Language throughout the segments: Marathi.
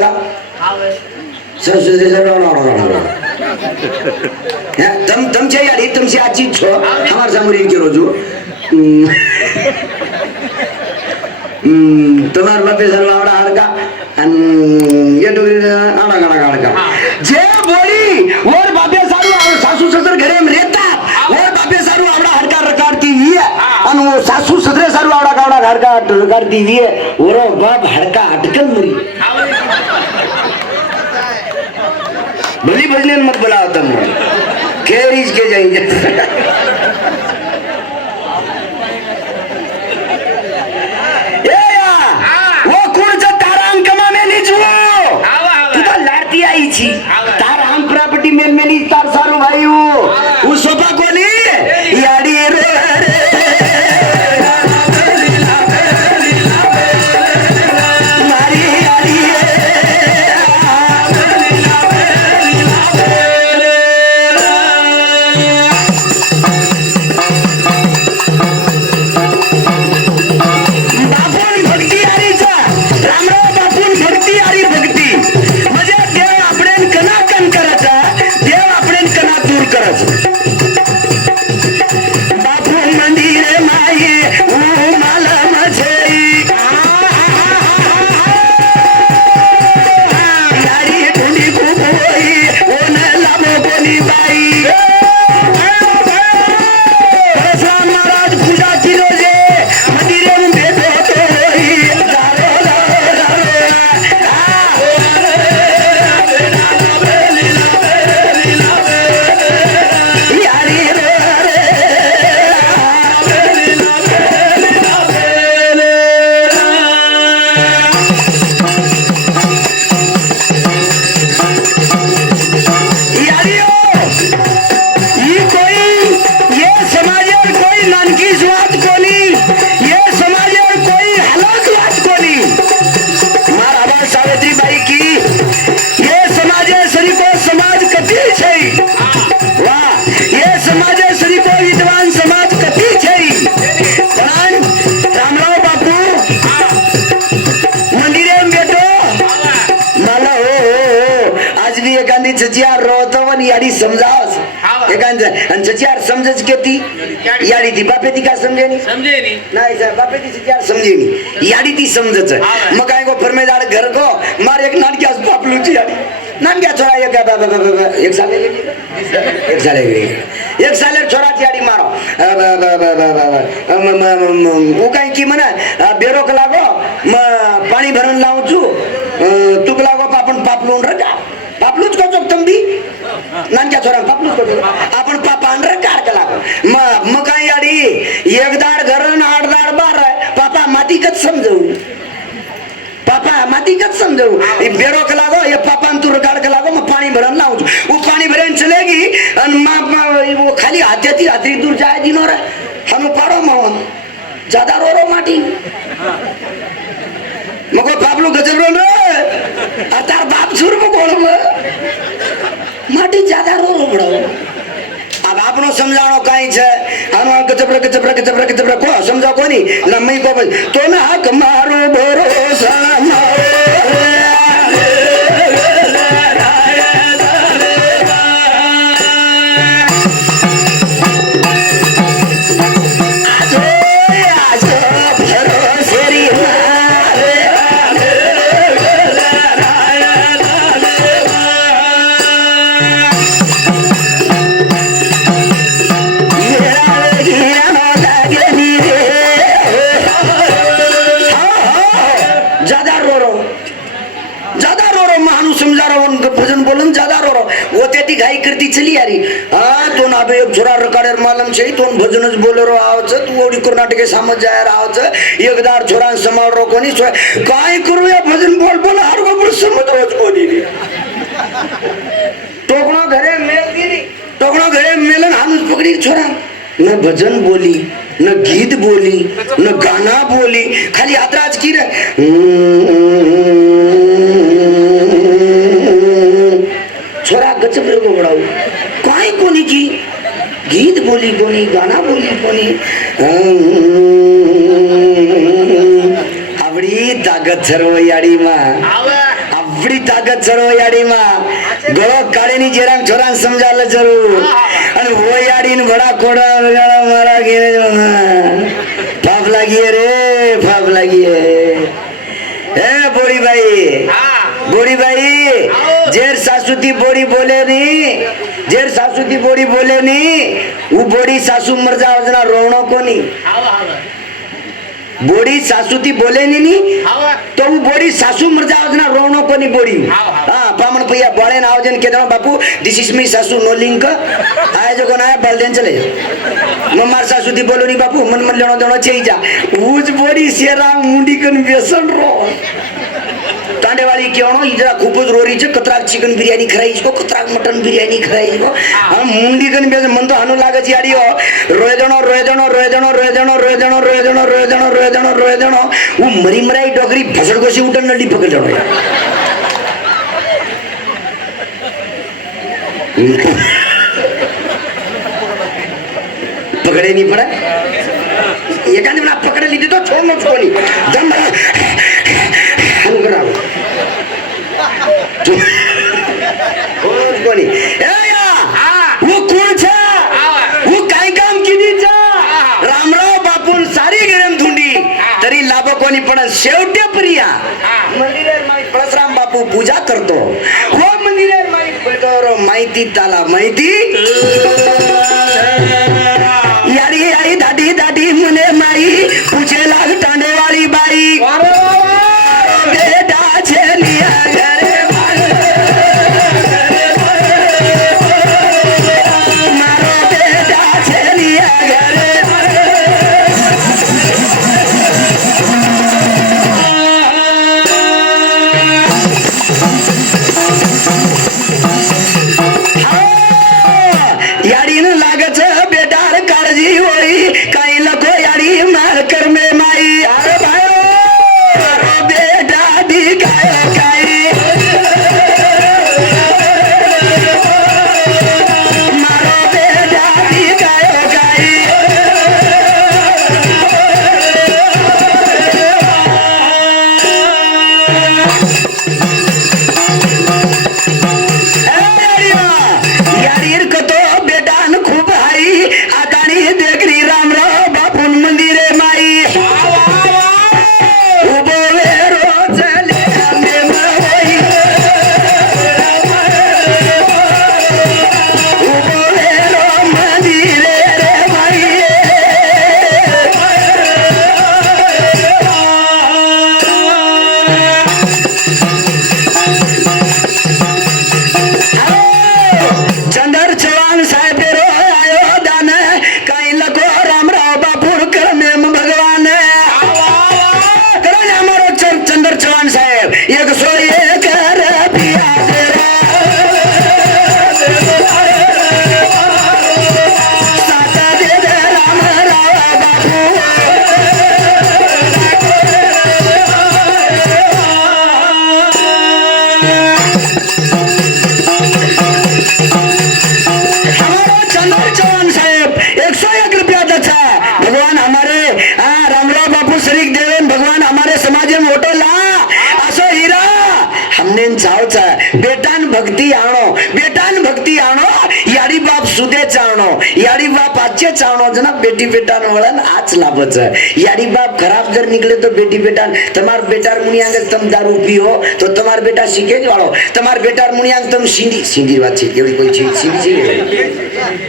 हड़का तुमचे यारी तुमची आजी छो हमार सामने के रोजू तुम्हार बापे सर्व आवड़ा हड़का ये तो हड़का जे बोली और बापे सारू सासू ससुर घरे में रहता और बापे सारू आवड़ा हड़का रकारती हुई है और वो सासू ससुरे सारू आवड़ा कावड़ा हड़का रकारती हुई है और बाप हड़का अटकल मरी भली भजने मत बुलाओ तुम केरीज के जाएंगे वो कुछ ताराम कमा में नहीं जुओ तू तो लाती आई छी ताराम प्रॉपर्टी में मेरी तार सारू भाई वो सोफा को नहीं यारी रे समझ के थी यारी थी बापे थी का समझे नहीं साहब बापे थी यार समझे नहीं यारी थी समझ मकाई को फरमेदार घर को मार एक नान क्या बापलू थी यारी नान क्या छोरा एक साल छोरा थी यारी मारो वो कहीं की मने बेरो के लागो पानी भरन लाऊं छु तुक लागो पापन पापलून रखा पापलूच को चोक तुम भी नान क्या छोरा पापलूच को आपण पापान रे कार कला मकाई याडी एकदार घरन आठदार बार पापा माती कत समजू पापा माती कत समजू बेरो कला गो ये पापान तू रगाड़ कला गो मैं पानी भरन लाऊं वो पानी भरन चलेगी और वो खाली हाथी हाथी दूर जाए दिनो रे हम पाड़ो मोहन ज्यादा रो माटी मको पापलू गजब रो रे तार बाप सुर में बोल माटी ज्यादा रो बड़ो अब आपनो समझाणो काई छे हनुमान कचबरा को समझा कोनी लम्मी को तो ना हक मारो भरोसा घाई करती चली यारी तो ना बे छोरा रकाडर मालम छे तो भजनच बोलेरो आवच तू ओडी कर्नाटके समझ जाय आवच एकदार छोरा समाल रो कोनी काय करू या भजन बोल हर को बोल समझ रोज कोनी टोकणो घरे मेलन हानुस पकड़ी छोरा न भजन बोली न गीत बोली न गाना बोली खाली यात्राज की रे छोरा गचब को बड़ाऊ काय कोनी की गीत बोली कोनी गाना बोली कोनी आवड़ी ताकत सर्व याडी मा આપણી તાકાત ચરો યાડીમાં ગળો કાઢીની જરાક છોરાને સમજાવે જરૂર અને વો યાડીને વડા કોડા મારા ઘેરે પાપ લાગીએ રે પાપ લાગીએ હે બોડી ભાઈ જેર સાસુથી બોડી બોલે ની જેર સાસુથી બોડી બોલે ની હું બોડી સાસુ મરજા વजना રોણો કોની बोडी सासूती बोले नी तो वो बोडी सासू मर जाओ ना रोनो को नहीं बोडी हाँ पामन भैया बड़े ना आओ जन के दो बापू दिस इज मी सासू नो लिंक आए जो कोना है बलदेन चले मम्मार सासूती बोलो नहीं बापू मन मन लेनो दोनों चाहिए जा उज बोडी शेरा मुंडी कन व्यसन रो तांडे वाली क्यों नो इधर खूबज रोरी च कतराक चिकन बिरयानी खराई इसको कतराक मटन बिरयानी खराई इसको हम मुंडी कन व्यसन मन तो हनु लागे जी आड़ी हो रोए दोनों वो मरी मराई डोगरी फसड़ गोशी उठन नडी पकड़ जाओ पकड़े नहीं पड़ा ये कहने वाला पकड़े ली तो छोड़ना उसको नहीं दम हम कराओ उसको नहीं वो कौन छा वो काय काम की दी छा रामराव बापून सारी गरम धुंडी तरी लाभ कोणी पण शेवटे प्रिया मंदिरात माई परशुराम बापू पूजा करतो हो मंदिरात माई पडतो माहिती ताला माहिती यारी आई दादी दादी मुने माई पूछे लाग टांडे वाली बाई बेटा छेलिया घरे मारो बेटा छेलिया घरे याडीन लागच बेटार काळजी होई काही नको याडी मार कर मे माई अरे भायो अरे बेटा दी काय काही मारो बेटा दी काय काही याडीर कतो बेटान खूप हाई आतानी देखरी रामराव बापून मंदिरे माई उभो वेरो चले आंबे माई उभो वेरो मंदिरे रे माई चंदर चव्हाण साहेब रो आयो दान काही लको रामराव बापूर कर मेम भगवान करो ने हमारो चंदर चव्हाण साहेब 101 रुपया तेरा साता दे दे रामराव बापू हमारा चंदर चौहान साहेब 101 रुपया दचा भगवान हमारे रामराव बापू शरीक देवन भगवान हमारे समाज में मोटो ला असो हीरा हमने चावचा बेटान भक्ती आणो याडी बाप सुदे चावणो याडी बाप आजचे चावणो जना बेटी बेटान वळन आज लाभच याडी बाप खराब जर निकले तो बेटी बेटान तमार बेटार मुनियांग तम दारू पियो तो तमार बेटा सीखे वाळो तमार बेटार मुनियांग तम सिंधी बात छे एवढी कोई छे सिंधी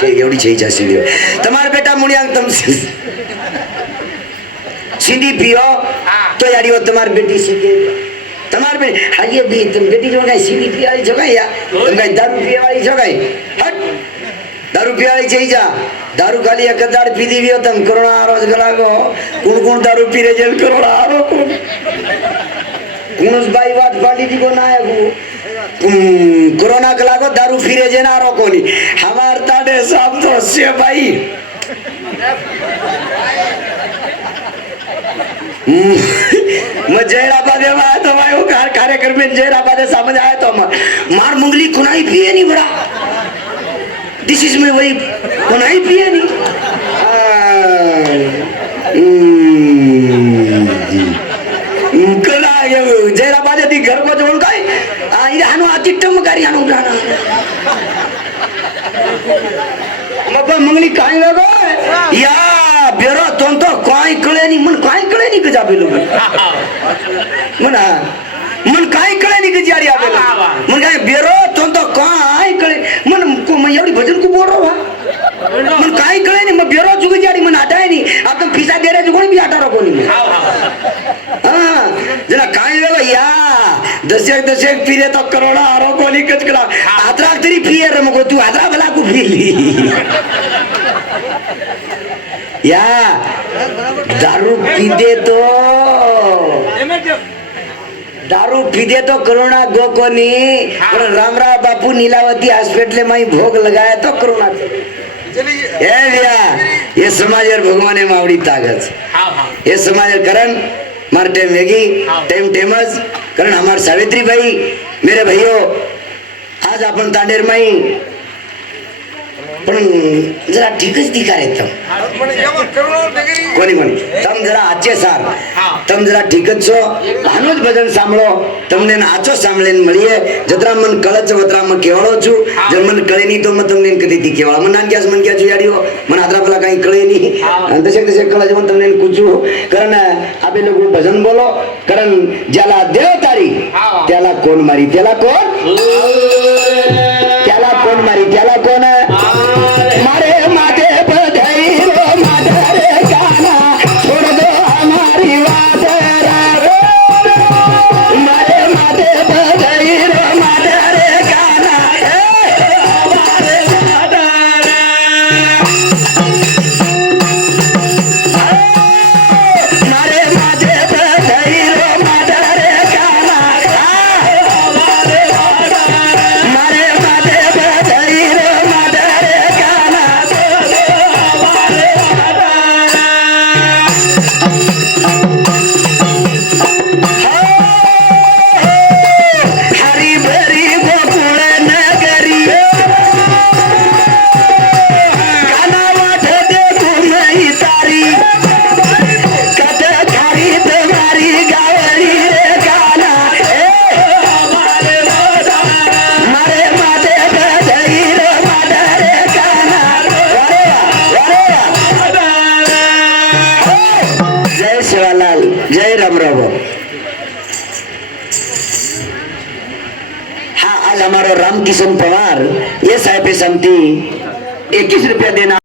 छे एवढी छे जा सिंधी तमार बेटा मुनियांग तम सिंधी पियो तो याडी वो तमार बेटी सीखे तमार बे हाये बी तुम बेटी जो काय सिंधी पिया वाली जगह या तुम काय दारू पिया वाली जगह हट दारू पिया वाली छे जा दारू खाली एक दाड़ पी दी हो तम कोरोना रोज गलागो कोण दारू पी रे जेल कोरोना आरो कोणस बाई बात पाली दी को ना है कोरोना गलागो दारू पी रे जेना आरो कोनी हमार ताडे साहब तो से भाई मैं जयराबादे में आया तो भाई वो कार्यक्रम में जयराबादे समझ आया तो मार मुंगली कुनाई पिए नहीं बड़ा दिस इज माय वाइफ कुनाई पिए नहीं कला जयराबादे ती घर को जोड़ काय इधे हानो आती टमकारी हानो उठाना मग मंगली काय लगो या बेरो तो काय कळे नाही मन काय कळे नाही कजा बेलो म्हणा मन काय कळे नाही कजी आरी आबेलो मन काय बेरो तो काय कळे मन एवढी भजन को बोल रहा मन काय कळे नाही मग बेरो जुगी जारी मन हटाय नाही आपण फिसा दे रे कोणी भी हटा रो कोणी हां जना काय लगो या दशक फिरे तो करोड़ा आरो कोली कचकड़ा आदरा तरी फिरे रे मगो तू आदरा भला को फिरली या दारू पीदे तो करोना गो कोनी पर रामराव बापू नीलावती हॉस्पिटल में भोग लगाया तो करोना ए भैया ये समाज और भगवान है मावड़ी ताकत ये समाज करण मार टाइम वेगी टाइम टेमस करण हमार सावित्री भाई मेरे भाइयों आज अपन तांडेर माई पण जरा ठीकच दिखा रे कोणी तम जरा आचे सार तम जरा ठीकच छो हानुज भजन सांभळो तमने आचो सांभळेन મળીએ જતરા મન કળચ વતરા મ કેવળો છું જન મન કળે ની તો મ તમને કદી દી કેવળા મન નાન ક્યાસ મન ક્યા જોયાડીઓ મન આદરા ભલા કાઈ કળે ની દશક કળજ મન તમને કૂચું કારણ આપે લોકો ભજન બોલો કારણ જ્યાલા દેવ તારી ત્યાલા કોણ મારી ત્યાલા કોણ મારી ત્યાલા કોણ मारे माथे बधाई रो माधरे गाना छोड़ दो हमारी बात मारे माथे बधाई रो माधरे गाना मारे माथे बधाई रो माधरे गाना मारे माथे बधाई रो जय रामराव। हाँ आज हमारा रामकिशन पवार ये साहेब संमति 21 रुपया देना।